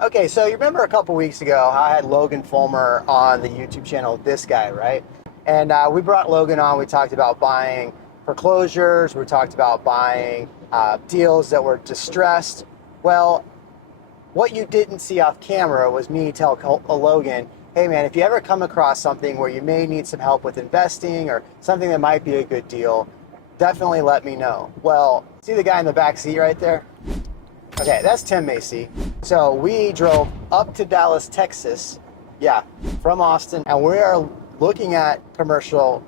Okay, so you remember a couple weeks ago how I had Logan Fulmer on the YouTube channel, this guy, right? And we brought Logan on. We talked about buying foreclosures. We talked about buying deals that were distressed. Well, what you didn't see off camera was me tell Logan, hey man, if you ever come across something where you may need some help with investing or something that might be a good deal, definitely let me know. Well, see the guy in the back seat right there? Okay, that's Tim Macy. So we drove up to Dallas, Texas, yeah, from Austin, and we are looking at commercial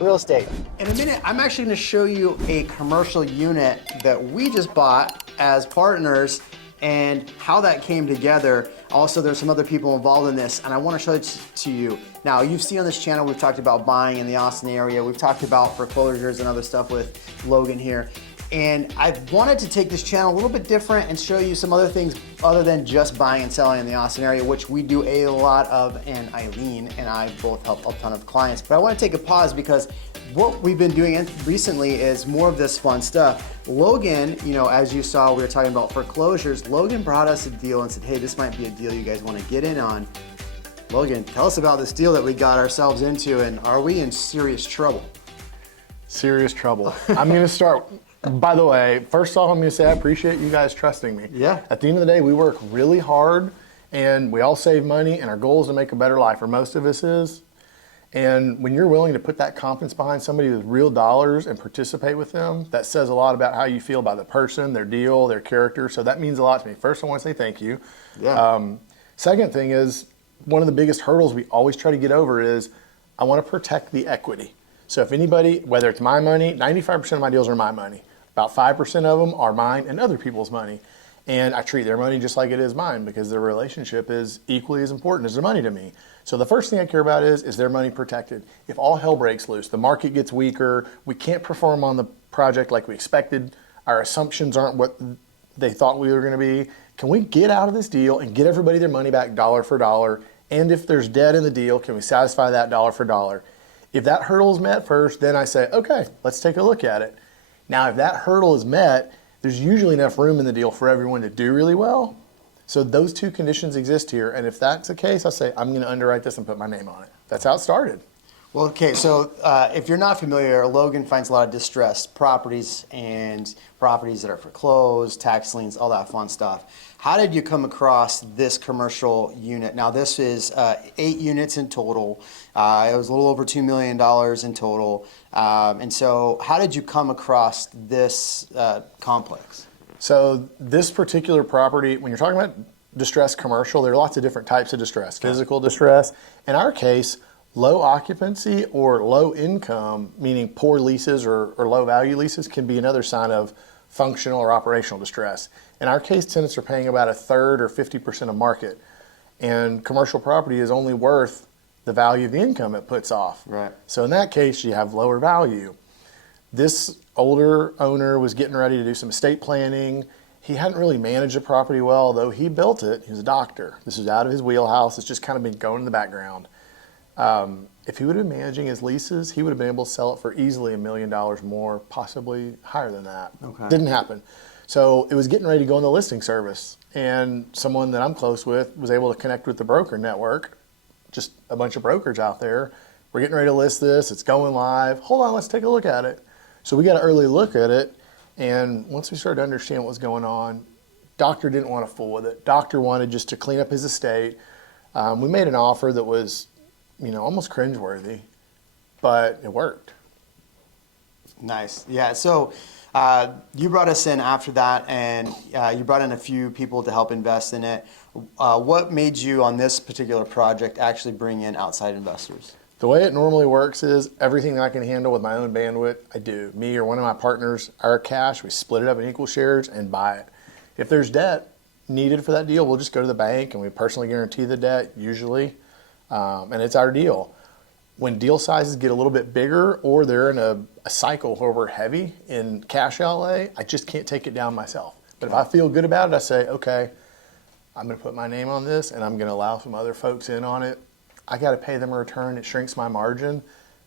real estate. In a minute, I'm actually going to show you a commercial unit that we just bought as partners and how that came together. Also, there's some other people involved in this, and I want to show it to you. Now, you've seen on this channel, we've talked about buying in the Austin area. We've talked about foreclosures and other stuff with Logan here. And I wanted to take this channel a little bit different and show you some other things other than just buying and selling in the Austin area, which we do a lot of, and Eileen and I both help a ton of clients. But I want to take a pause because what we've been doing recently is more of this fun stuff. Logan, you know, as you saw, we were talking about foreclosures. Logan brought us a deal and said, hey, this might be a deal you guys want to get in on. Logan, tell us about this deal that we got ourselves into, and are we in serious trouble? Serious trouble. I'm going to start. By the way, first off, I'm going to say I appreciate you guys trusting me. Yeah. At the end of the day, we work really hard and we all save money, and our goal is to make a better life, or most of us is. And when you're willing to put that confidence behind somebody with real dollars and participate with them, that says a lot about how you feel about the person, their deal, their character. So that means a lot to me. First, I want to say thank you. Yeah. Second thing is, one of the biggest hurdles we always try to get over is I want to protect the equity. So if anybody, whether it's my money, 95% of my deals are my money. About 5% of them are mine and other people's money. And I treat their money just like it is mine because their relationship is equally as important as their money to me. So the first thing I care about is their money protected? If all hell breaks loose, the market gets weaker, we can't perform on the project like we expected, our assumptions aren't what they thought we were going to be, can we get out of this deal and get everybody their money back dollar for dollar? And if there's debt in the deal, can we satisfy that dollar for dollar? If that hurdle is met first, then I say, okay, let's take a look at it. Now, if that hurdle is met, there's usually enough room in the deal for everyone to do really well. So those two conditions exist here. And if that's the case, I say, I'm going to underwrite this and put my name on it. That's how it started. Well, okay, so if you're not familiar, Logan finds a lot of distressed properties and properties that are foreclosed, tax liens, all that fun stuff. How did you come across this commercial unit? Now, this is 8 units in total. It was a little over $2 million in total. And so how did you come across this complex? So this particular property, when you're talking about distressed commercial, there are lots of different types of distress. Physical distress. In our case, low occupancy or low income, meaning poor leases or low value leases, can be another sign of functional or operational distress. In our case, tenants are paying about 1/3 or 50% of market, and commercial property is only worth the value of the income it puts off. Right. So in that case, you have lower value. This older owner was getting ready to do some estate planning. He hadn't really managed the property well, though he built it. He was a doctor. This was out of his wheelhouse. It's just kind of been going in the background. If he would have been managing his leases, he would have been able to sell it for easily $1 million more, possibly higher than that. Okay. Didn't happen. So it was getting ready to go on the listing service, and someone that I'm close with was able to connect with the broker network, just a bunch of brokers out there. We're getting ready to list this. It's going live. Hold on, let's take a look at it. So we got an early look at it, and once we started to understand what was going on, doctor didn't want to fool with it. Doctor wanted just to clean up his estate. We made an offer that was, almost cringeworthy, but it worked. Nice. Yeah. So you brought us in after that, and you brought in a few people to help invest in it. What made you, on this particular project, actually bring in outside investors? The way it normally works is everything that I can handle with my own bandwidth, I do. Me or one of my partners, our cash, we split it up in equal shares and buy it. If there's debt needed for that deal, we'll just go to the bank and we personally guarantee the debt usually, and it's our deal. When deal sizes get a little bit bigger or they're in a cycle where we're heavy in cash outlay, I just can't take it down myself. But if I feel good about it, I say, okay, I'm going to put my name on this and I'm going to allow some other folks in on it. I got to pay them a return. It shrinks my margin.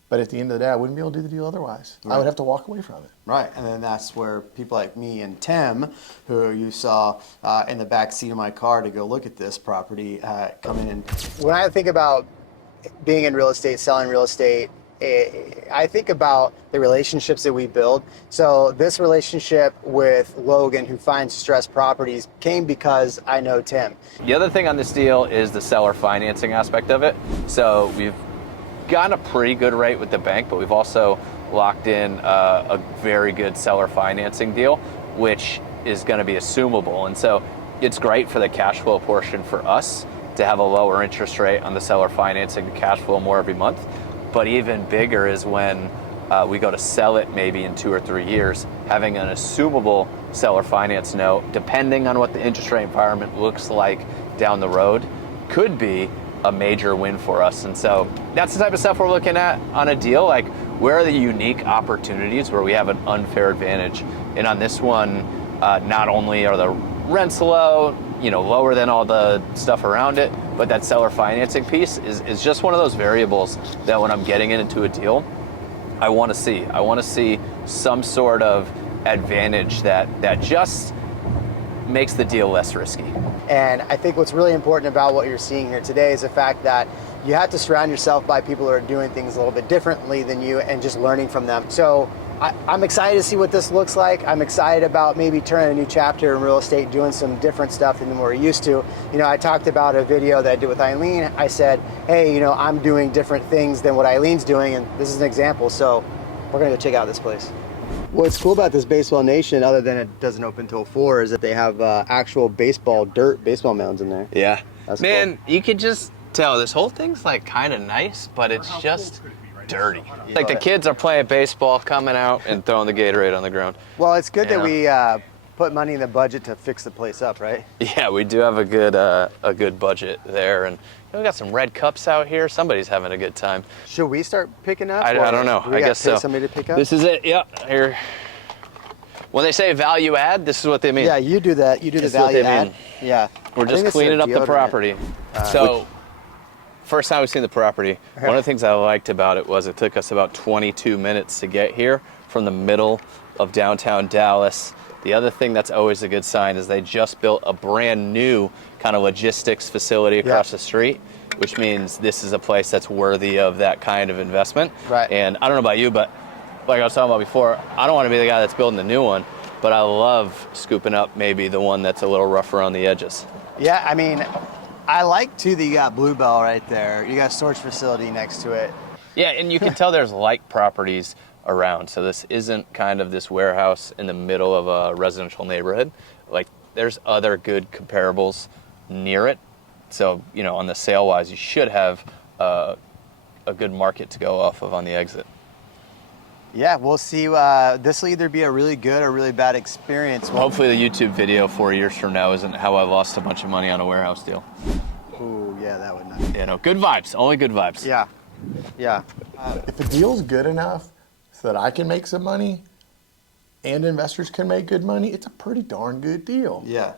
But at the end of the day, I wouldn't be able to do the deal otherwise. I would have to walk away from it. Right, and then that's where people like me and Tim, who you saw in the back seat of my car to go look at this property, come in. When I think about being in real estate, selling real estate, I think about the relationships that we build. So this relationship with Logan, who finds distressed properties, came because I know Tim. The other thing on this deal is the seller financing aspect of it. So we've gotten a pretty good rate with the bank, but we've also locked in a very good seller financing deal, which is going to be assumable. And so it's great for the cash flow portion for us to have a lower interest rate on the seller financing to cash flow more every month. But even bigger is when we go to sell it maybe in 2 or 3 years, having an assumable seller finance note, depending on what the interest rate environment looks like down the road, could be a major win for us. And so that's the type of stuff we're looking at on a deal. Like, where are the unique opportunities where we have an unfair advantage? And on this one, not only are the rents low, lower than all the stuff around it, but that seller financing piece is just one of those variables that when I'm getting into a deal, I want to see. I want to see some sort of advantage that just makes the deal less risky. And I think what's really important about what you're seeing here today is the fact that you have to surround yourself by people who are doing things a little bit differently than you and just learning from them. So I'm excited to see what this looks like. I'm excited about maybe turning a new chapter in real estate, doing some different stuff than we're used to. I talked about a video that I did with Eileen. I said, hey, I'm doing different things than what Eileen's doing, and this is an example. So we're gonna go check out this place. What's cool about this Baseball Nation, other than it doesn't open till 4, is that they have actual baseball mounds in there. Yeah. That's Man, cool. You could just tell this whole thing's like kind of nice, but it's just dirty. Like the kids are playing baseball, coming out and throwing the Gatorade on the ground. Well, it's good that we put money in the budget to fix the place up, right? Yeah, we do have a good budget there, and we got some red cups out here. Somebody's having a good time. Should we start picking up? I don't know. I guess so. Somebody to pick up. This is it. Yeah. Here. When they say value add, this is what they mean. Yeah, you do that. You do the value add. Yeah. We're just cleaning up the property. First time we've seen the property, one of the things I liked about it was it took us about 22 minutes to get here from the middle of downtown Dallas. The other thing that's always a good sign is they just built a brand new kind of logistics facility across the street, which means this is a place that's worthy of that kind of investment. Right. And I don't know about you, but like I was talking about before, I don't want to be the guy that's building the new one, but I love scooping up maybe the one that's a little rough around the edges. Yeah, I mean, I like too that you got Bluebell right there. You got a storage facility next to it. Yeah, and you can tell there's like properties around. So this isn't kind of this warehouse in the middle of a residential neighborhood. Like, there's other good comparables near it. So, on the sale-wise, you should have a good market to go off of on the exit. Yeah, we'll see. This will either be a really good or really bad experience. Hopefully the YouTube video 4 years from now isn't how I lost a bunch of money on a warehouse deal. Ooh, yeah, that would not be. Yeah, no, good vibes. Only good vibes. Yeah. If the deal's good enough so that I can make some money and investors can make good money, it's a pretty darn good deal. Yeah.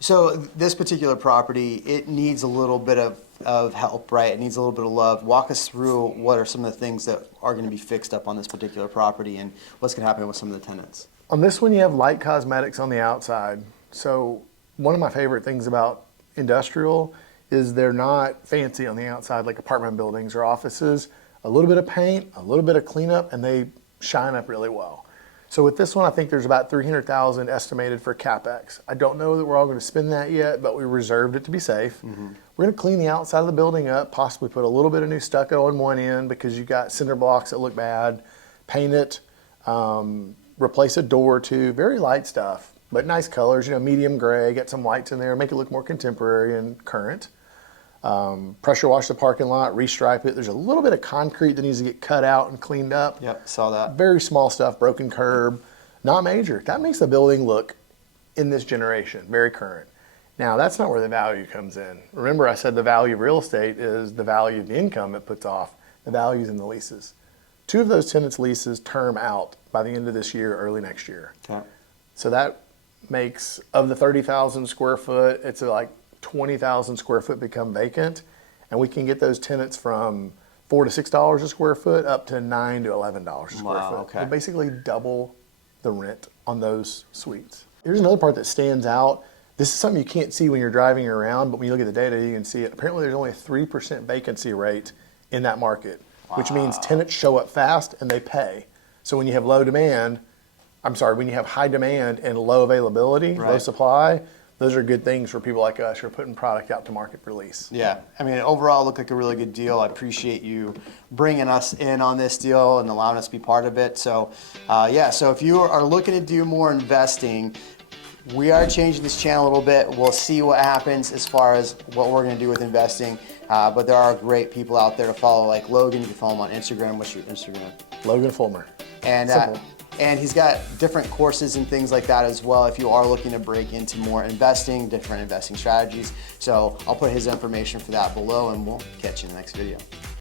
So this particular property, it needs a little bit of help, right? It needs a little bit of love. Walk us through what are some of the things that are going to be fixed up on this particular property and what's going to happen with some of the tenants. On this one, you have light cosmetics on the outside. So one of my favorite things about industrial is they're not fancy on the outside like apartment buildings or offices. A little bit of paint, a little bit of cleanup, and they shine up really well. So with this one, I think there's about $300,000 estimated for CapEx. I don't know that we're all going to spend that yet, but we reserved it to be safe. Mm-hmm. We're going to clean the outside of the building up, possibly put a little bit of new stucco on one end because you got cinder blocks that look bad, paint it, replace a door or two, very light stuff, but nice colors, medium gray, get some whites in there, make it look more contemporary and current. Pressure wash the parking lot, restripe it. There's a little bit of concrete that needs to get cut out and cleaned up. Yep, saw that. Very small stuff, broken curb, not major. That makes the building look, in this generation, very current. Now, that's not where the value comes in. Remember, I said the value of real estate is the value of the income it puts off. The value's in the leases. 2 of those tenants' leases term out by the end of this year, early next year. Okay. So that makes, of the 30,000 square foot, it's like 20,000 square foot become vacant, and we can get those tenants from $4 to $6 a square foot up to $9 to $11 a square Wow, foot. okay. So basically double the rent on those suites. Here's another part that stands out. This is something you can't see when you're driving around, but when you look at the data, you can see it. Apparently there's only a 3% vacancy rate in that market, which means tenants show up fast and they pay. So when you have when you have high demand and low availability, low Right. supply, those are good things for people like us who are putting product out to market release. Yeah, I mean, overall, it looked like a really good deal. I appreciate you bringing us in on this deal and allowing us to be part of it. So, so if you are looking to do more investing, we are changing this channel a little bit. We'll see what happens as far as what we're going to do with investing. But there are great people out there to follow, like Logan. You can follow him on Instagram. What's your Instagram? Logan Fulmer. And Simple. and he's got different courses and things like that as well if you are looking to break into more investing, different investing strategies. So I'll put his information for that below, and we'll catch you in the next video.